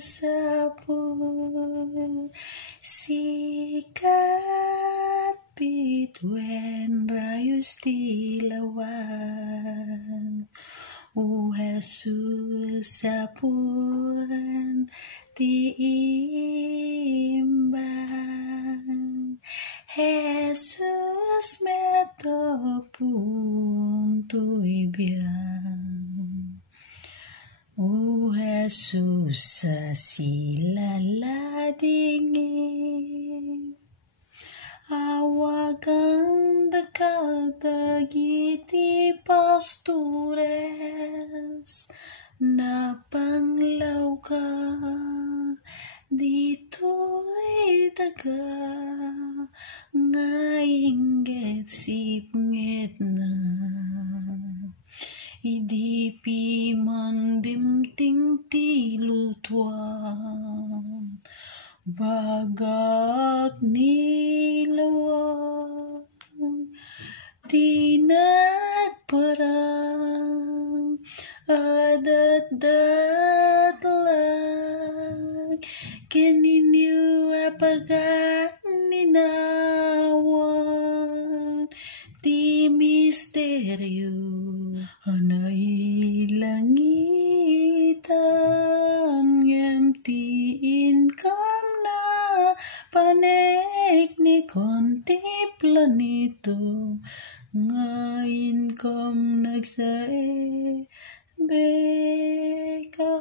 sapu sikat bitwen rayus tilawan Jesus sapun tiimbang Jesus metopun tuibiyang Jesus silaladingin awagang dekatagiti pastures na panglaw ka dito'y daga nga inggit sipnget na idipi mandimting tilutuan bagak nilawan tinagparang adat-datlang keninyo apaganinawan ti misteryo anailangitan ngem ti income na panek ni kontiplan ito nga income nagsae beka